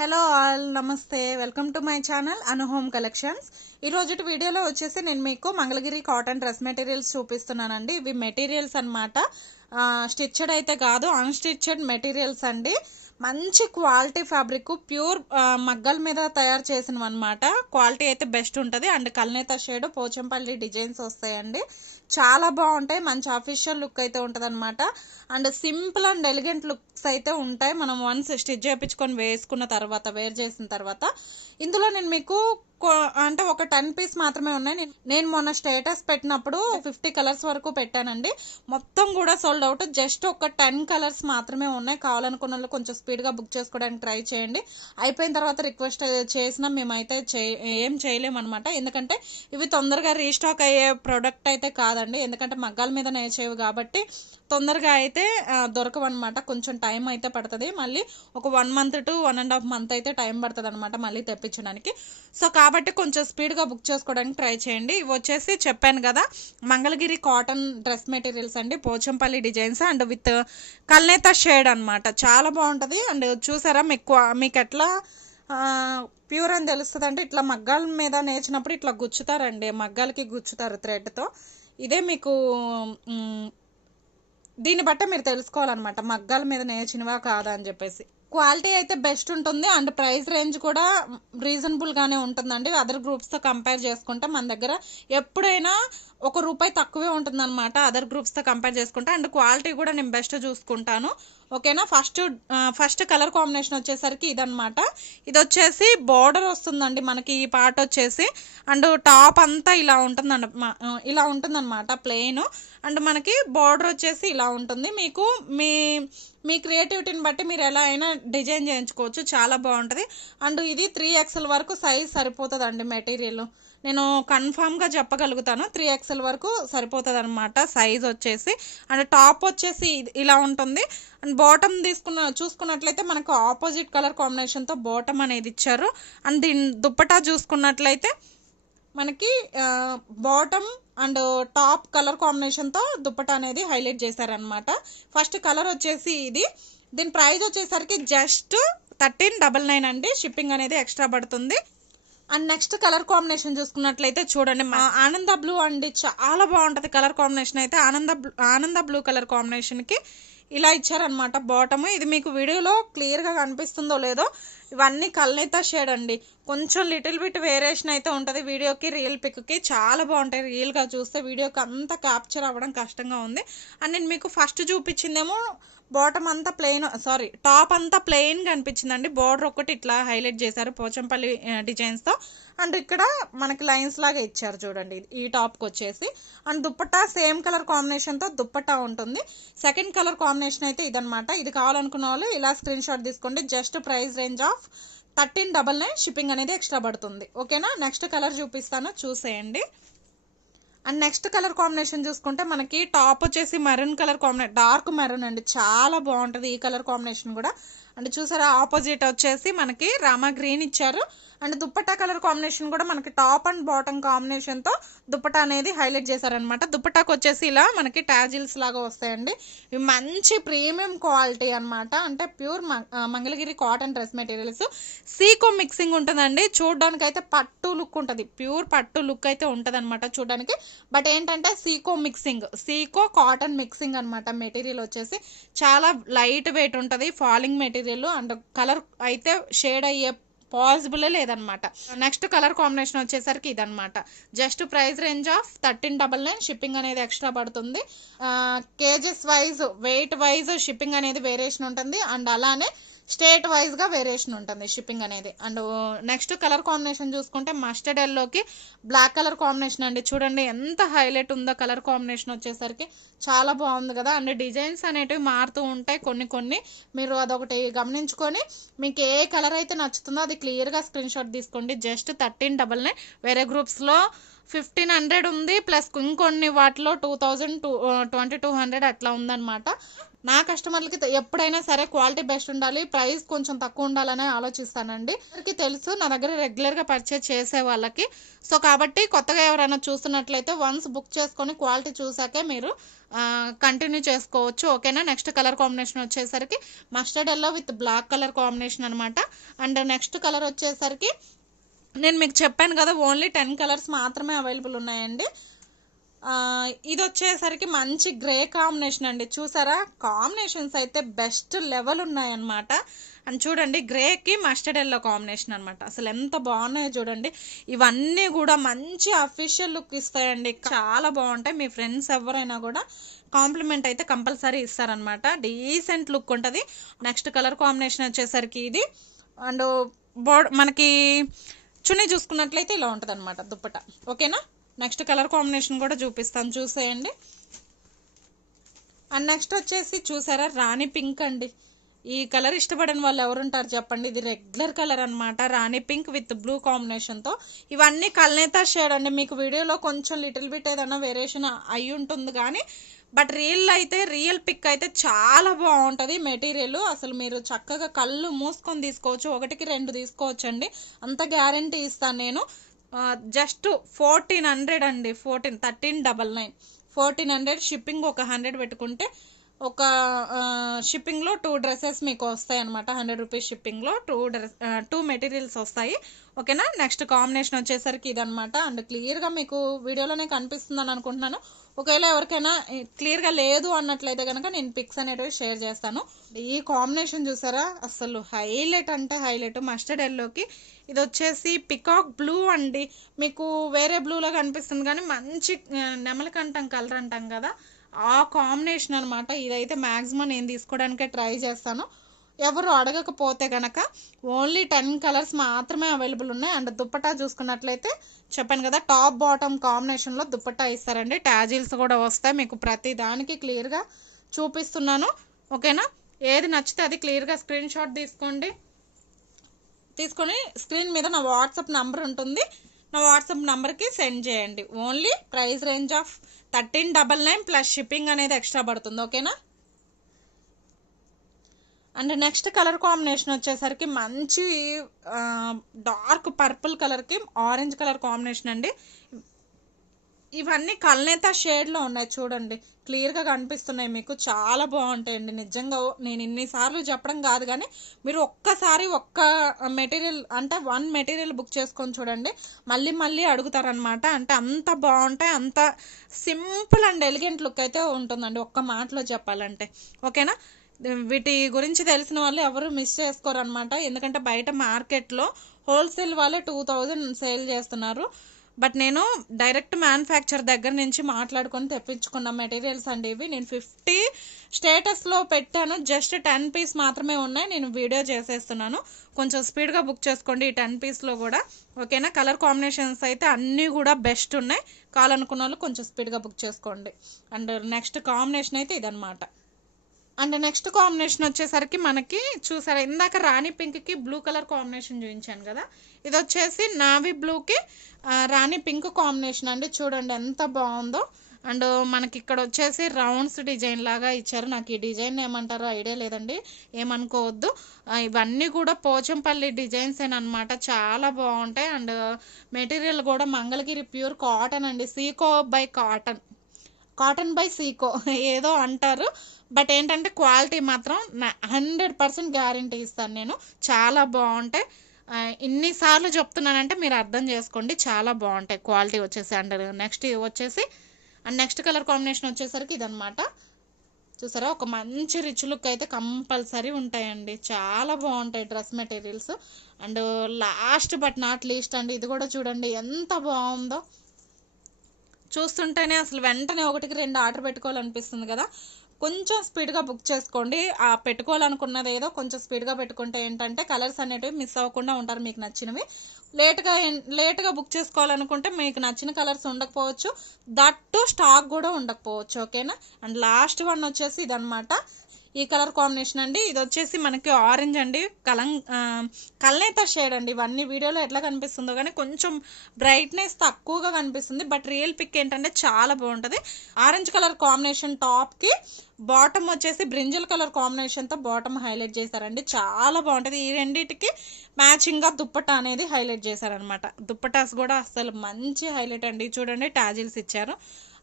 Hello all, నమస్తే. Welcome to my channel Anu home collections. ఈ రోజు వీడియోలో వచ్చేసి నేను మీకు మంగళగిరి కాటన్ డ్రెస్ మెటీరియల్స్ చూపిస్తున్నానండి. ఇవి మెటీరియల్స్ అన్నమాట, స్టిచ్డ్ అయితే కాదు, అన్స్టిచ్డ్ మెటీరియల్స్ అండి. మంచి క్వాలిటీ ఫ్యాబ్రిక్, ప్యూర్ మగ్గల మీద తయారు చేసినవి అనమాట. క్వాలిటీ అయితే బెస్ట్ ఉంటుంది. అండ్ కల్నేత షేడ్ పోచంపల్లి డిజైన్స్ వస్తాయండి. చాలా బాగుంటాయి. మంచి అఫీషియల్ లుక్ అయితే ఉంటుంది అనమాట. And simple and elegant looks అయితే ఉంటాయి. మనం వన్స్ స్టిచ్ చేయించుకొని వేర్ చేసిన తర్వాత ఇందులో నేను మీకు అంటే ఒక 10 పీస్ మాత్రమే ఉన్నాయి. నేను మొన్న స్టేటస్ పెట్టినప్పుడు 50 కలర్స్ వరకు పెట్టానండి. మొత్తం కూడా సోల్డ్ అవుట్. జస్ట్ ఒక 10 కలర్స్ మాత్రమే ఉన్నాయి. కావాలనుకున్న వాళ్ళు కొంచెం స్పీడ్గా బుక్ చేసుకోవడానికి ట్రై చేయండి. అయిపోయిన తర్వాత రిక్వెస్ట్ చేసినా మేమైతే ఏం చేయలేమన్నమాట. ఎందుకంటే ఇవి తొందరగా రీస్టాక్ అయ్యే ప్రోడక్ట్ అయితే కాదండి. ఎందుకంటే మగ్గాల మీద నేర్చేవి కాబట్టి తొందరగా అయితే దొరకవన్నమాట. కొంచెం టైం అయితే పడుతుంది. మళ్ళీ ఒక 1 మంత్ టు 1.5 మంత్ అయితే టైం పడుతుంది అనమాట మళ్ళీ తెప్పించడానికి. సో కాబట్టి కొంచెం స్పీడ్గా బుక్ చేసుకోవడానికి ట్రై చేయండి. ఇవి వచ్చేసి చెప్పాను కదా, మంగళగిరి కాటన్ డ్రెస్ మెటీరియల్స్ అండి. పోచంపల్లి డిజైన్స్ అండ్ విత్ కల్నేత షేడ్ అనమాట. చాలా బాగుంటుంది. అండ్ చూసారా, మీకు ఎట్లా ప్యూర్ అని తెలుస్తుంది అంటే, ఇట్లా మగ్గాల మీద నేర్చినప్పుడు ఇట్లా గుచ్చుతారండి, మగ్గాలకి గుచ్చుతారు థ్రెడ్తో. ఇదే మీకు దీన్ని బట్టే మీరు తెలుసుకోవాలన్నమాట మగ్గాల మీద నేర్చినవా కాదా అని చెప్పేసి. క్వాలిటీ అయితే బెస్ట్ ఉంటుంది. అండ్ ప్రైస్ రేంజ్ కూడా రీజనబుల్గానే ఉంటుందండి. అదర్ గ్రూప్స్తో కంపేర్ చేసుకుంటే మన దగ్గర ఎప్పుడైనా ₹1 తక్కువే ఉంటుంది అనమాట, అదర్ గ్రూప్స్తో కంపేర్ చేసుకుంటే. అండ్ క్వాలిటీ కూడా నేను బెస్ట్ చూసుకుంటాను. ఓకేనా. ఫస్ట్ కలర్ కాంబినేషన్ వచ్చేసరికి ఇదనమాట. ఇది వచ్చేసి బార్డర్ వస్తుందండి మనకి ఈ పార్ట్ వచ్చేసి. అండ్ టాప్ అంతా ఇలా ఉంటుందండి, ఇలా ఉంటుందన్నమాట ప్లెయిన్. అండ్ మనకి బార్డర్ వచ్చేసి ఇలా ఉంటుంది. మీకు మీ క్రియేటివిటీని బట్టి మీరు ఎలా అయినా డిజైన్ చేయించుకోవచ్చు. చాలా బాగుంటుంది. అండ్ ఇది 3XL వరకు సైజ్ సరిపోతుందండి మెటీరియల్. నేను కన్ఫామ్గా చెప్పగలుగుతాను, 3XL వరకు సరిపోతుంది అనమాట సైజ్ వచ్చేసి. అండ్ టాప్ వచ్చేసి ఇలా ఉంటుంది. అండ్ బాటమ్ చూసుకున్నట్లయితే మనకు ఆపోజిట్ కలర్ కాంబినేషన్తో బాటమ్ అనేది ఇచ్చారు. అండ్ దీని దుప్పటా చూసుకున్నట్లయితే మనకి బాటమ్ అండ్ టాప్ కలర్ కాంబినేషన్తో దుప్పటా అనేది హైలైట్ చేశారనమాట. ఫస్ట్ కలర్ వచ్చేసి ఇది. దీని ప్రైస్ వచ్చేసరికి జస్ట్ 1399 అండి. షిప్పింగ్ అనేది ఎక్స్ట్రా పడుతుంది. అండ్ నెక్స్ట్ కలర్ కాంబినేషన్ చూసుకున్నట్లయితే చూడండి, ఆనంద బ్లూ అండి. చాలా బాగుంటుంది కలర్ కాంబినేషన్ అయితే. ఆనంద బ్లూ కలర్ కాంబినేషన్కి ఇలా ఇచ్చారనమాట బాటమ్. ఇది మీకు వీడియోలో క్లియర్గా కనిపిస్తుందో లేదో, ఇవన్నీ కల్నేత షేడ్ అండి. కొంచెం లిటిల్ బిట్ వేరియేషన్ అయితే ఉంటుంది వీడియోకి రియల్ పిక్కి. చాలా బాగుంటాయి. రియల్గా చూస్తే వీడియోకి అంతా క్యాప్చర్ అవ్వడం కష్టంగా ఉంది. అండ్ నేను మీకు ఫస్ట్ చూపించిందేమో బాటమ్ అంతా టాప్ అంతా ప్లెయిన్గా అనిపించిందండి. బార్డర్ ఒకటి ఇట్లా హైలైట్ చేశారు పోచంపల్లి డిజైన్స్తో. అండ్ ఇక్కడ మనకి లైన్స్ లాగా ఇచ్చారు చూడండి ఈ టాప్కి వచ్చేసి. అండ్ దుప్పట్టా సేమ్ కలర్ కాంబినేషన్తో దుప్పట్టా ఉంటుంది. సెకండ్ కలర్ కాంబినేషన్ అయితే ఇదనమాట. ఇది కావాలనుకున్న వాళ్ళు ఇలా స్క్రీన్ షాట్ తీసుకోండి. Just price range of 1399. Shipping అనేది ఎక్స్ట్రా పడుతుంది. ఓకేనా. నెక్స్ట్ కలర్ చూపిస్తాను, చూసేయండి. అండ్ నెక్స్ట్ కలర్ కాంబినేషన్ చూసుకుంటే మనకి టాప్ వచ్చేసి maroon colour combination, dark maroon అండి. చాలా బాగుంటుంది ఈ కలర్ కాంబినేషన్ కూడా. అండ్ చూసారా, ఆపోజిట్ వచ్చేసి మనకి రామా గ్రీన్ ఇచ్చారు. అండ్ దుప్పట్టా కలర్ కాంబినేషన్ కూడా మనకి టాప్ అండ్ బాటమ్ కాంబినేషన్తో దుప్పట్టా అనేది హైలైట్ చేశారనమాట. దుప్పట్టాకు వచ్చేసి ఇలా మనకి ట్యాజిల్స్ లాగా వస్తాయండి. ఇవి మంచి ప్రీమియం క్వాలిటీ అనమాట. అంటే pure Mangalagiri cotton dress materials. సీకో మిక్సింగ్ ఉంటుందండి. చూడడానికి అయితే పట్టు లుక్ ఉంటుంది, ప్యూర్ పట్టు లుక్ అయితే ఉంటుంది అనమాట చూడడానికి. బట్ ఏంటంటే సీకో కాటన్ మిక్సింగ్ అనమాట. మెటీరియల్ వచ్చేసి చాలా లైట్ వెయిట్ ఉంటుంది, ఫాలింగ్ మెటీరియల్. అండ్ కలర్ అయితే షేడ్ అయ్యే పాసిబులే లేదనమాట. నెక్స్ట్ కలర్ కాంబినేషన్ వచ్చేసరికి ఇదనమాట. Just price range of 1399. Shipping అనేది ఎక్స్ట్రా పడుతుంది. Kgs wise, wait wise shipping అనేది వేరియేషన్ ఉంటుంది. అండ్ అలానే స్టేట్ వైజ్గా వేరియేషన్ ఉంటుంది షిప్పింగ్ అనేది. అండ్ నెక్స్ట్ కలర్ కాంబినేషన్ చూసుకుంటే మస్టర్డ్ ఎల్లోకి బ్లాక్ కలర్ కాంబినేషన్ అండి. చూడండి ఎంత హైలైట్ ఉందో కలర్ కాంబినేషన్ వచ్చేసరికి. చాలా బాగుంది కదా. అండ్ డిజైన్స్ అనేటివి మారుతూ ఉంటాయి కొన్ని. మీరు అదొకటి గమనించుకొని మీకు ఏ కలర్ అయితే నచ్చుతుందో అది క్లియర్గా స్క్రీన్ షాట్ తీసుకోండి. జస్ట్ 1399. వేరే గ్రూప్స్లో 1500 ఉంది, ప్లస్ ఇంకొన్ని వాటిలో 2200 అట్లా ఉందన్నమాట. నా కస్టమర్లకి ఎప్పుడైనా సరే క్వాలిటీ బెస్ట్ ఉండాలి, ప్రైస్ కొంచెం తక్కువ ఉండాలనే ఆలోచిస్తానండి. అందరికీ తెలుసు నా దగ్గర రెగ్యులర్గా పర్చేజ్ చేసే వాళ్ళకి. సో కాబట్టి కొత్తగా ఎవరైనా చూస్తున్నట్లయితే వన్స్ బుక్ చేసుకొని క్వాలిటీ చూసాకే మీరు కంటిన్యూ చేసుకోవచ్చు, ఓకేనా. నెక్స్ట్ కలర్ కాంబినేషన్ వచ్చేసరికి mustard yellow with black colour combination అనమాట. అండ్ నెక్స్ట్ కలర్ వచ్చేసరికి నేను మీకు చెప్పాను కదా, ఓన్లీ 10 కలర్స్ మాత్రమే అవైలబుల్ ఉన్నాయండి. ఇది వచ్చేసరికి మంచి గ్రే కాంబినేషన్ అండి. చూసారా, కాంబినేషన్స్ అయితే బెస్ట్ లెవెల్ ఉన్నాయన్నమాట. అండ్ చూడండి, గ్రేకి మస్టర్డ్ ఎల్లో కాంబినేషన్ అనమాట. అసలు ఎంత బాగున్నాయో చూడండి. ఇవన్నీ కూడా మంచి అఫీషియల్ లుక్ ఇస్తాయండి, చాలా బాగుంటాయి. మీ ఫ్రెండ్స్ ఎవరైనా కూడా కాంప్లిమెంట్ అయితే కంపల్సరీ ఇస్తారనమాట. డీసెంట్ లుక్ ఉంటుంది. నెక్స్ట్ కలర్ కాంబినేషన్ వచ్చేసరికి ఇది. అండ్ మనకి చున్నీ చూసుకున్నట్లయితే ఇలా ఉంటుంది అనమాట దుప్పట, ఓకేనా. నెక్స్ట్ కలర్ కాంబినేషన్ కూడా చూపిస్తాను, చూసేయండి. అండ్ నెక్స్ట్ వచ్చేసి చూసారా, రాణి పింక్ అండి. ఈ కలర్ ఇష్టపడిన వాళ్ళు ఎవరుంటారు చెప్పండి. ఇది రెగ్యులర్ కలర్ అనమాట, రాణి పింక్ విత్ బ్లూ కాంబినేషన్తో. ఇవన్నీ కల్నేతా షేడ్ అండి. మీకు వీడియోలో కొంచెం లిటిల్ బిట్ ఏదైనా వేరియేషన్ అయి ఉంటుంది కానీ, బట్ రియల్ పిక్ అయితే చాలా బాగుంటుంది మెటీరియల్. అసలు మీరు చక్కగా కళ్ళు మూసుకొని తీసుకోవచ్చు, 1కి 2 తీసుకోవచ్చు అండి, అంత గ్యారంటీ ఇస్తాను నేను. జస్ట్ 1400 అండి, 1399, 1400 షిప్పింగ్. ఒక 100 పెట్టుకుంటే ఒక షిప్పింగ్లో 2 డ్రెస్సెస్ మీకు వస్తాయి అనమాట. 100 రూపీస్ షిప్పింగ్లో 2 మెటీరియల్స్ వస్తాయి, ఓకేనా. నెక్స్ట్ కాంబినేషన్ వచ్చేసరికి ఇదనమాట. అండ్ క్లియర్గా మీకు వీడియోలోనే కనిపిస్తుందని అనుకుంటున్నాను. ఒకవేళ ఎవరికైనా క్లియర్గా లేదు అన్నట్లయితే కనుక నేను పిక్స్ అనేటివి షేర్ చేస్తాను. ఈ కాంబినేషన్ చూసారా, అసలు హైలైట్ అంటే హైలైట్. మస్టర్డ్ ఎల్లోకి ఇది వచ్చేసి పికాక్ బ్లూ అండి. మీకు వేరే బ్లూలో కనిపిస్తుంది కానీ మంచి నెమలికంఠం కలర్ అంటాం కదా, ఆ కాంబినేషన్ అనమాట. ఇదైతే మ్యాక్సిమం నేను తీసుకోవడానికే ట్రై చేస్తాను. ఎవరు అడగకపోతే కనుక ఓన్లీ 10 కలర్స్ మాత్రమే అవైలబుల్ ఉన్నాయి. అండ్ దుప్పటా చూసుకున్నట్లయితే చెప్పాను కదా, టాప్ బాటమ్ కాంబినేషన్లో దుప్పటా ఇస్తారండి. ట్యాజిల్స్ కూడా వస్తాయి మీకు, ప్రతి దానికి క్లియర్గా చూపిస్తున్నాను, ఓకేనా. ఏది నచ్చితే అది క్లియర్గా స్క్రీన్ షాట్ తీసుకొని స్క్రీన్ మీద నా వాట్సాప్ నంబర్ ఉంటుంది, నా వాట్సాప్ నంబర్కి సెండ్ చేయండి. Only price range of 1399 plus shipping అనేది ఎక్స్ట్రా పడుతుంది, ఓకేనా. అండ్ నెక్స్ట్ కలర్ కాంబినేషన్ వచ్చేసరికి మంచి డార్క్ పర్పుల్ కలర్కి ఆరెంజ్ కలర్ కాంబినేషన్ అండి. ఇవన్నీ కల్నేతా షేడ్లో ఉన్నాయి చూడండి, క్లియర్గా కనిపిస్తున్నాయి మీకు, చాలా బాగుంటాయండి నిజంగా. నేను ఇన్నిసార్లు చెప్పడం కాదు కానీ మీరు ఒక్కసారి ఒక్క మెటీరియల్ అంటే 1 మెటీరియల్ బుక్ చేసుకొని చూడండి, మళ్ళీ అడుగుతారనమాట. అంటే అంత బాగుంటాయి, అంత సింపుల్ అండ్ ఎలిగెంట్ లుక్ అయితే ఉంటుందండి, ఒక్క మాటలో చెప్పాలంటే, ఓకేనా. వీటి గురించి తెలిసిన వాళ్ళు ఎవరు మిస్ చేసుకోరు అనమాట. ఎందుకంటే బయట మార్కెట్లో హోల్సేల్ వాళ్ళే 2000 సేల్ చేస్తున్నారు. బట్ నేను డైరెక్ట్ మ్యానుఫ్యాక్చర్ దగ్గర నుంచి మాట్లాడుకొని తెప్పించుకున్న మెటీరియల్స్ అండి ఇవి. నేను 50 స్టేటస్లో పెట్టాను, జస్ట్ 10 పీస్ మాత్రమే ఉన్నాయి. నేను వీడియో చేసేస్తున్నాను, కొంచెం స్పీడ్గా బుక్ చేసుకోండి ఈ 10 పీస్లో కూడా, ఓకేనా. కలర్ కాంబినేషన్స్ అయితే అన్నీ కూడా బెస్ట్ ఉన్నాయి, కావాలనుకున్న వాళ్ళు కొంచెం స్పీడ్గా బుక్ చేసుకోండి. అండ్ నెక్స్ట్ కాంబినేషన్ అయితే ఇదనమాట. అండ్ నెక్స్ట్ కాంబినేషన్ వచ్చేసరికి మనకి చూసారా, ఇందాక రాణి పింక్కి బ్లూ కలర్ కాంబినేషన్ చూపించాను కదా, ఇది వచ్చేసి నావీ బ్లూకి రాణి పింక్ కాంబినేషన్ అండి. చూడండి ఎంత బాగుందో. అండ్ మనకి ఇక్కడ వచ్చేసి రౌండ్స్ డిజైన్ లాగా ఇచ్చారు. నాకు ఈ డిజైన్ ఏమంటారో ఐడియా లేదండి, ఏమనుకోవద్దు. ఇవన్నీ కూడా పోచంపల్లి డిజైన్స్ అనమాట, చాలా బాగుంటాయి. అండ్ మెటీరియల్ కూడా మంగళగిరి ప్యూర్ కాటన్ అండి, Seeko by cotton by Seeko ఏదో అంటారు. బట్ ఏంటంటే క్వాలిటీ మాత్రం 100% గ్యారంటీ ఇస్తాను నేను, చాలా బాగుంటాయి. ఇన్నిసార్లు చెప్తున్నానంటే మీరు అర్థం చేసుకోండి, చాలా బాగుంటాయి క్వాలిటీ వచ్చేసి. అండ్ నెక్స్ట్ కలర్ కాంబినేషన్ వచ్చేసరికి ఇదనమాట. చూసారా, ఒక మంచి రిచ్ లుక్ అయితే కంపల్సరీ ఉంటాయండి, చాలా బాగుంటాయి dress materials. And last but not least అండి, ఇది కూడా చూడండి ఎంత బాగుందో. చూస్తుంటేనే అసలు వెంటనే 1కి 2 ఆర్డర్ పెట్టుకోవాలనిపిస్తుంది కదా. కొంచెం స్పీడ్గా బుక్ చేసుకోండి, ఆ పెట్టుకోవాలనుకున్నది ఏదో కొంచెం స్పీడ్గా పెట్టుకుంటే ఏంటంటే కలర్స్ అనేటివి మిస్ అవ్వకుండా ఉంటారు మీకు నచ్చినవి. లేట్గా బుక్ చేసుకోవాలనుకుంటే మీకు నచ్చిన కలర్స్ ఉండకపోవచ్చు, దట్టు స్టాక్ కూడా ఉండకపోవచ్చు, ఓకేనా. అండ్ లాస్ట్ వన్ వచ్చేసి ఇదనమాట. ఈ కలర్ కాంబినేషన్ అండి. ఇది వచ్చేసి మనకి ఆరెంజ్ అండి, కల్నేత షేడ్ అండి. ఇవన్నీ వీడియోలో ఎట్లా కనిపిస్తుందో కానీ కొంచెం బ్రైట్నెస్ తక్కువగా కనిపిస్తుంది, బట్ రియల్ పిక్ ఏంటంటే చాలా బాగుంటుంది. ఆరెంజ్ కలర్ కాంబినేషన్ టాప్కి బాటమ్ వచ్చేసి బ్రింజల్ కలర్ కాంబినేషన్తో బాటమ్ హైలైట్ చేశారండి, చాలా బాగుంటుంది. ఈ రెండింటికి మ్యాచింగ్గా దుప్పట్టా అనేది హైలైట్ చేశారనమాట. దుప్పటాస్ కూడా అసలు మంచి హైలైట్ అండి. చూడండి టాజిల్స్ ఇచ్చారు,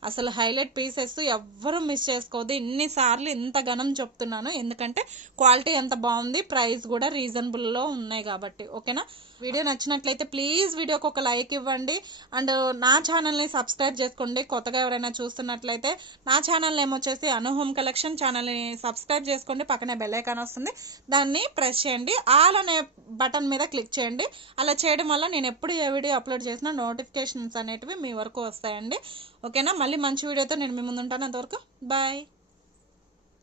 అసలు హైలైట్ పీసెస్ ఎవ్వరూ మిస్ చేసుకోవద్దు. ఇన్నిసార్లు ఇంత ఘనం చెప్తున్నాను ఎందుకంటే క్వాలిటీ ఎంత బాగుంది, ప్రైస్ కూడా రీజనబుల్లో ఉన్నాయి కాబట్టి. ఓకేనా, వీడియో నచ్చినట్లయితే ప్లీజ్ వీడియోకి ఒక లైక్ ఇవ్వండి అండ్ నా ఛానల్ని సబ్స్క్రైబ్ చేసుకోండి. కొత్తగా ఎవరైనా చూస్తున్నట్లయితే నా ఛానల్ నేమ్ వచ్చేసి అను హోమ్ కలెక్షన్. ఛానల్ని సబ్స్క్రైబ్ చేసుకోండి, పక్కనే బెల్ ఐకాన్ వస్తుంది, దాన్ని ప్రెస్ చేయండి. ఆల్ అనే బటన్ మీద క్లిక్ చేయండి. అలా చేయడం వల్ల నేను ఎప్పుడు ఏ వీడియో అప్లోడ్ చేసినా నోటిఫికేషన్స్ అనేటివి మీ వరకు వస్తాయండి. ఓకేనా, మళ్ళీ మంచి వీడియోతో నేను మీ ముందు ఉంటాను. అంతవరకు బాయ్.